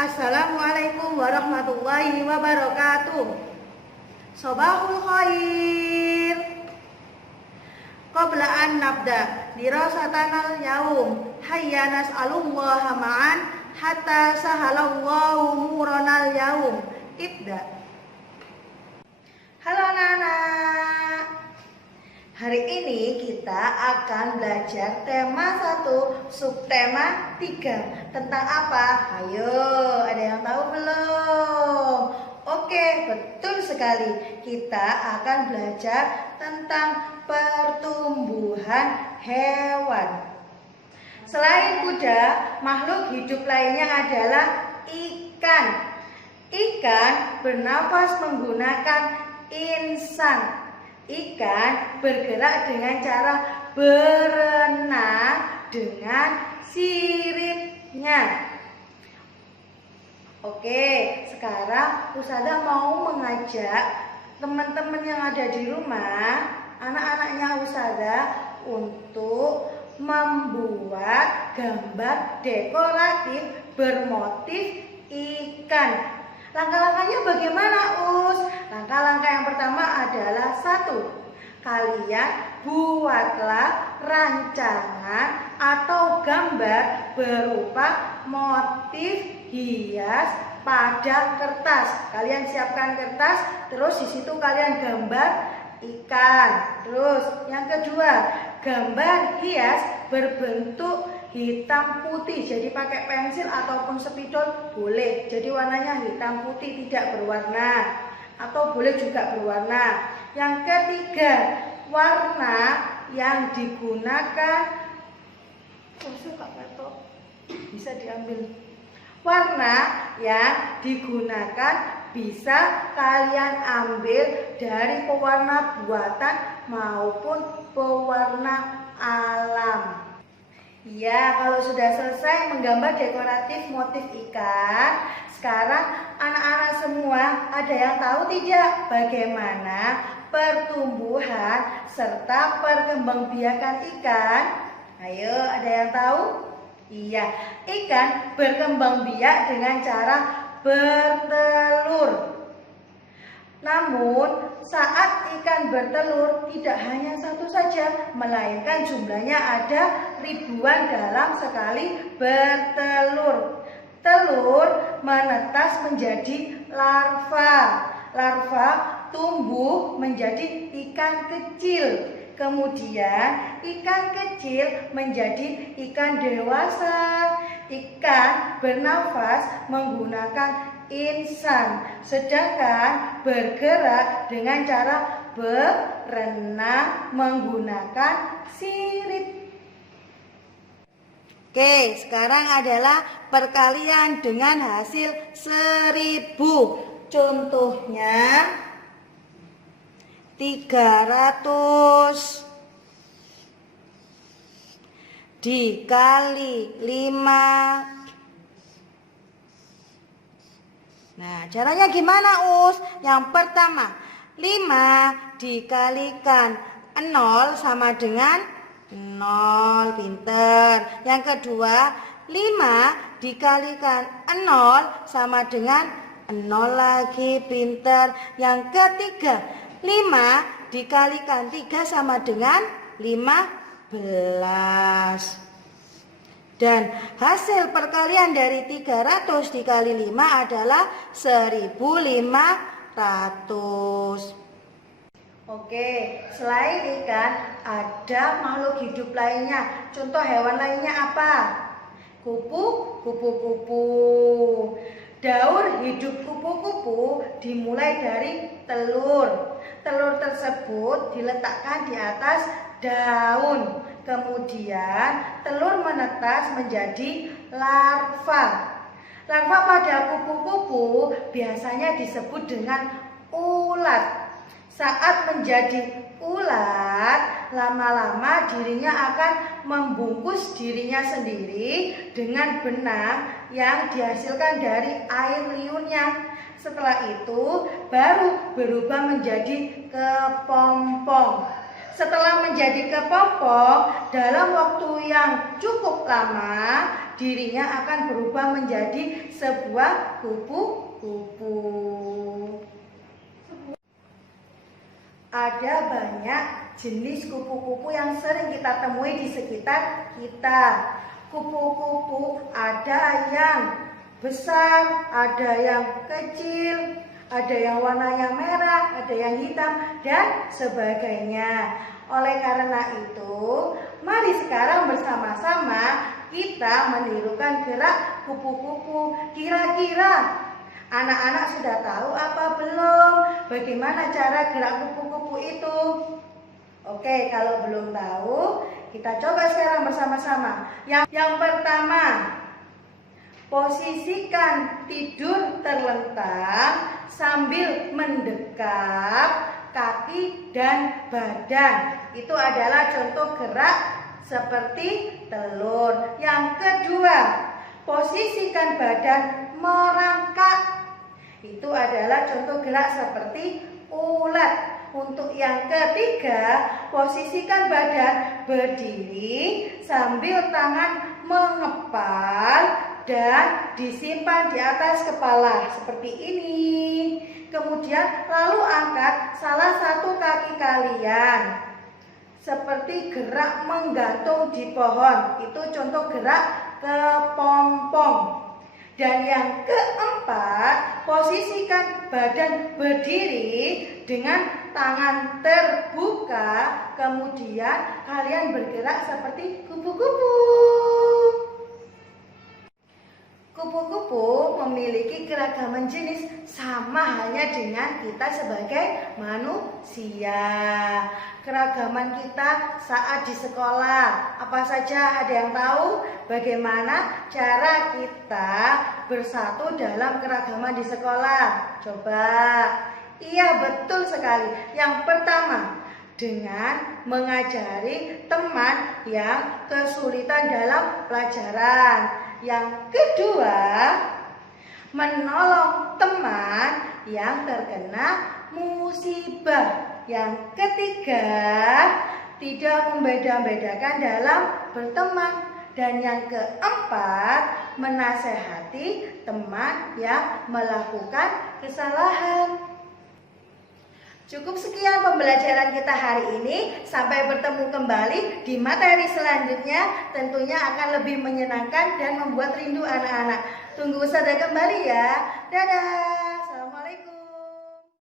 Assalamualaikum warahmatullahi wabarakatuh. Sobahul khair. Qabla an nabda dirasatanal yaum hayya nas'alullaha ma'an hatta sahalallahu muranal yaum. Ibda. Halo anak-anak. Hari ini kita akan belajar tema 1, subtema 3. Tentang apa? Ayo, ada yang tahu belum? Oke, betul sekali. Kita akan belajar tentang pertumbuhan hewan. Selain kuda, makhluk hidup lainnya adalah ikan. Ikan bernafas menggunakan insan. Ikan bergerak dengan cara berenang dengan siripnya. Oke, sekarang Ustazah mau mengajak teman-teman yang ada di rumah, anak-anaknya Ustazah, untuk membuat gambar dekoratif bermotif ikan. Langkah-langkahnya bagaimana, Us? Langkah-langkah yang pertama adalah 1. Kalian buatlah rancangan atau gambar berupa motif hias pada kertas. Kalian siapkan kertas, terus di situ kalian gambar ikan. Terus yang kedua, gambar hias berbentuk hitam putih, jadi pakai pensil ataupun spidol boleh. Jadi warnanya hitam putih, tidak berwarna, atau boleh juga berwarna. Yang ketiga, warna yang digunakan bisa diambil. Warna yang digunakan bisa kalian ambil dari pewarna buatan maupun pewarna alam. Ya, kalau sudah selesai menggambar dekoratif motif ikan, sekarang anak-anak semua ada yang tahu tidak bagaimana pertumbuhan serta perkembangbiakan ikan? Ayo, ada yang tahu? Iya, ikan berkembang biak dengan cara bertelur. Namun, saat ikan bertelur tidak hanya satu saja, melainkan jumlahnya ada ribuan dalam sekali bertelur. Telur menetas menjadi larva. Larva tumbuh menjadi ikan kecil. Kemudian ikan kecil menjadi ikan dewasa. Ikan bernafas menggunakan insan, sedangkan bergerak dengan cara berenang menggunakan sirip. Oke, sekarang adalah perkalian dengan hasil 1000. Contohnya 300 dikali 5. Nah, caranya gimana, Us? Yang pertama, 5 dikalikan 0 sama dengan 0, pinter. Yang kedua, 5 dikalikan 0 sama dengan 0 lagi, pinter. Yang ketiga, 5 dikalikan 3 sama dengan 15. Dan hasil perkalian dari 300 dikali 5 adalah 1500. Oke, selain ikan ada makhluk hidup lainnya. Contoh hewan lainnya apa? Kupu-kupu. Daur hidup kupu-kupu dimulai dari telur. Telur tersebut diletakkan di atas daun. Kemudian telur menetas menjadi larva. Larva pada kupu-kupu biasanya disebut dengan ulat. Saat menjadi ulat, lama-lama dirinya akan membungkus dirinya sendiri dengan benang yang dihasilkan dari air liurnya. Setelah itu baru berubah menjadi kepompong. Setelah menjadi kepompong, dalam waktu yang cukup lama, dirinya akan berubah menjadi sebuah kupu-kupu. Ada banyak jenis kupu-kupu yang sering kita temui di sekitar kita. Kupu-kupu ada yang besar, ada yang kecil, ada yang warnanya merah, ada yang hitam, dan sebagainya. Oleh karena itu, mari sekarang bersama-sama kita menirukan gerak kupu-kupu. Kira-kira anak-anak sudah tahu apa belum? Bagaimana cara gerak kupu-kupu itu? Oke, kalau belum tahu, kita coba sekarang bersama-sama. Yang pertama, posisikan tidur terlentang sambil mendekap kaki dan badan. Itu adalah contoh gerak seperti telur. Yang kedua, posisikan badan merangkak. Itu adalah contoh gerak seperti ulat. Untuk yang ketiga, posisikan badan berdiri sambil tangan mengepal dan disimpan di atas kepala seperti ini. Kemudian lalu angkat salah satu kaki kalian seperti gerak menggantung di pohon. Itu contoh gerak kepompong. Dan yang keempat, posisikan badan berdiri dengan tangan terbuka, kemudian kalian bergerak seperti kupu-kupu. Kupu-kupu memiliki keragaman jenis, sama halnya dengan kita sebagai manusia. Keragaman kita saat di sekolah, apa saja ada yang tahu? Bagaimana cara kita bersatu dalam keragaman di sekolah? Coba. Iya, betul sekali. Yang pertama, dengan mengajari teman yang kesulitan dalam pelajaran. Yang kedua, menolong teman yang terkena musibah. Yang ketiga, tidak membeda-bedakan dalam berteman. Dan yang keempat, menasehati teman yang melakukan kesalahan. Cukup sekian pembelajaran kita hari ini. Sampai bertemu kembali di materi selanjutnya. Tentunya akan lebih menyenangkan dan membuat rindu anak-anak. Tunggu Ustazah kembali ya. Dadah.